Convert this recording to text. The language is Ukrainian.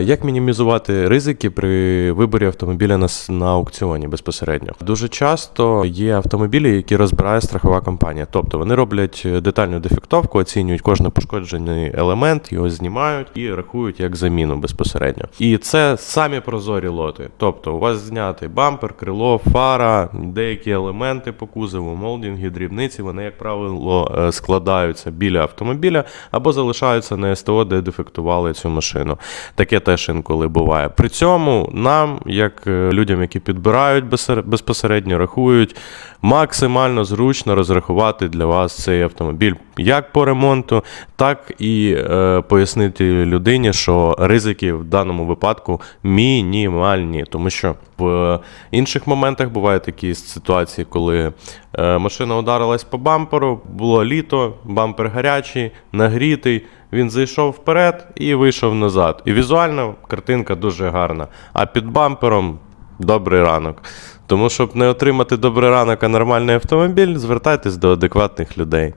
Як мінімізувати ризики при виборі автомобіля на, на аукціоні безпосередньо? Дуже часто є автомобілі, які розбирає страхова компанія. Тобто вони роблять е, детальну дефектовку, оцінюють кожен пошкоджений елемент, його знімають і рахують як заміну безпосередньо. І це самі прозорі лоти. Тобто у вас знятий бампер, крило, фара, деякі елементи по кузову, молдинги, дрібниці, вони, як правило, е, складаються біля автомобіля або залишаються на СТО, де дефектували цю машину. Таке теж інколи буває. При цьому нам, як е, людям, які підбирають безпосередньо, рахують, максимально зручно розрахувати для вас цей автомобіль як по ремонту, так і е, пояснити людині, що ризики в даному випадку мінімальні, тому що в інших моментах бувають такі ситуації, коли е, машина ударилась по бамперу, було літо, бампер гарячий, нагрітий. Він зайшов вперед і вийшов назад. І візуально картинка дуже гарна. А під бампером добрий ранок. Тому, щоб не отримати добрий ранок, а нормальний автомобіль, звертайтесь до адекватних людей.